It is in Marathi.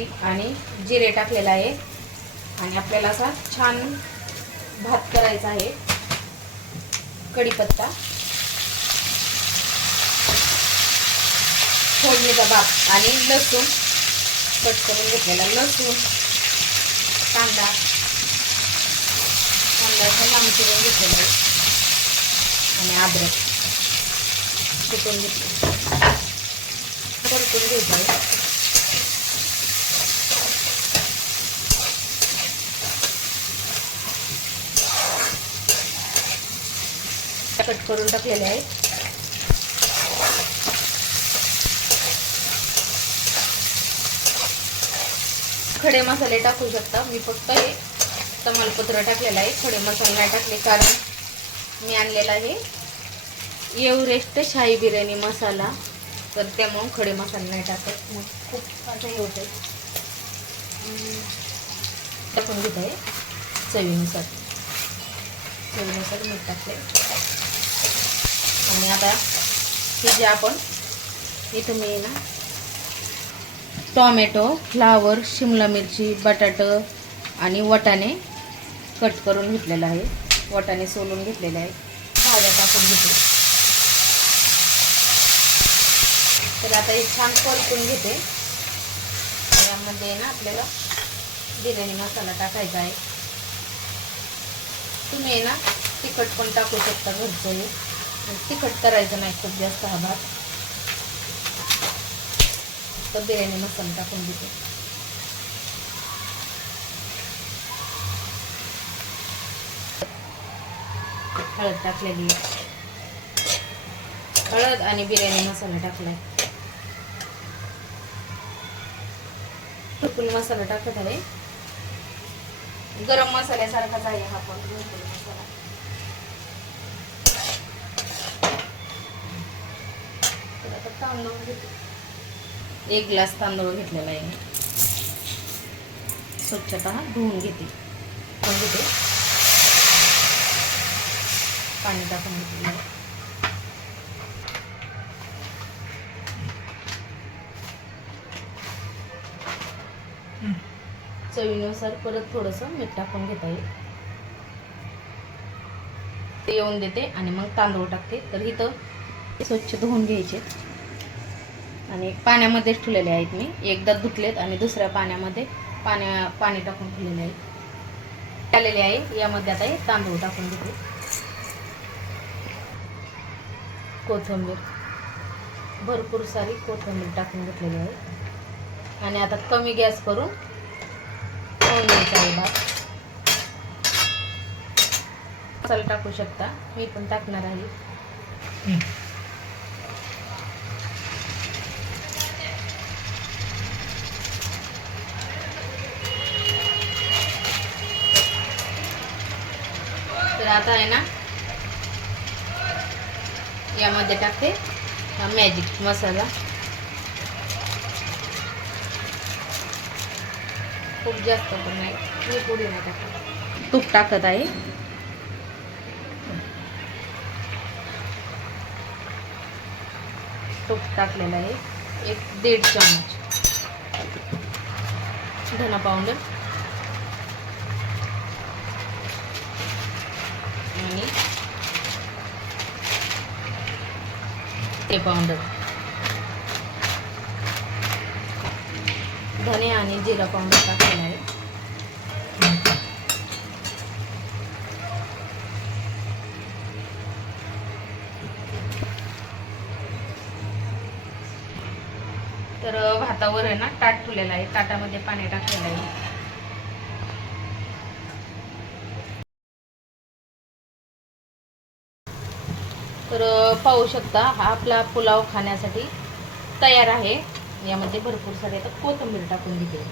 आणि जिरे टाकलेलं आहे. आणि आपल्याला असा छान भात करायचा आहे. कढीपत्ता. फोडणीचा भात आणि लसूण. कट करून घेतलेला लसूण. कांदा. कांदा लांब चिरून घेतलेला आहे. आणि अद्रक. कुटून घेतलं परतून घ्यायचं आहे. कट करून टाकलेले आहेत. खडे मसाले टाकू शकता. मी फक्त हे तमालपत्र टाकलेलं आहे. खडे मसाले नाही टाकले कारण मी आणलेला आहे एव्हरेस्ट शाही बिर्याणी मसाला. तर त्यामुळं खडे मसाले नाही टाकत. मग खूप असं हे आहे टाकून घेत. आहे चवीनुसार. चवीनुसार मीठ टाकले आणि आता हे जे आपण इथं मी ना टॉमॅटो फ्लावर शिमला मिरची बटाटं आणि वटाणे कट करून घेतलेलं आहे. वटाणे सोलून घेतलेले आहे भाज्या टाकून घेतले तर आता हे छान परतून घेते. यामध्ये ना आपल्याला बिर्याणी मसाला टाकायचा आहे. तुम्ही आहे ना तिखट पण टाकू शकता घरचं. तिखट करायचं नाही खूप जास्त हा भात तर बिर्याणी मसाला टाकून देते. हळद टाकलेली हळद आणि बिर्याणी मसाला टाकलाय. घरकुल मसाला टाकत आहे. गरम मसाल्यासारखाच आहे हा पण. घरकुल मसाला तर आता तांदूळ घेते. एक ग्लास तांदूळ घेतलेला आहे मी. स्वच्छतः धुवून घेते. पण घेते? पाणी टाकून घेतलेलं चवीनुसार परत थोडंसं मीठ टाकून घेता येईल. ते येऊन देते आणि मग तांदूळ टाकते. तर इथं स्वच्छ धुवून घ्यायचे. आणि पाण्यामध्येच ठेवलेले आहेत मी. एकदा धुतलेत आणि दुसऱ्या पाण्यामध्ये पाण्या पाणी टाकून ठेवलेले आहेत. आलेले आहे. यामध्ये आता हे तांदूळ टाकून घेते. कोथिंबीर. भरपूर सारी कोथिंबीर टाकून घेतलेली आहे. आणि आता कमी गॅस करून घ्यायचा आहे भात मसाला टाकू शकता. मी पण टाकणार आहे. तर आता आहे ना यामध्ये टाकते हा मॅजिक मसाला. खूप जास्त पण नाही मी पुढे नाही टाकत. तूप टाकत आहे. तूप टाकलेलं आहे एक दीड चमच धना पावडर आणि ते पावडर. धने आणि जिरा पावडर टाकलेला आहे. तर भातावर आहे ना ताट ठेवलेलं आहे. ताटामध्ये पाणी टाकलेलं आहे. तर पाहू शकता हा आपला पुलाव खाण्यासाठी तयार आहे. यामध्ये भरपूर सारे आता कोथिंबीर टाकून घेते.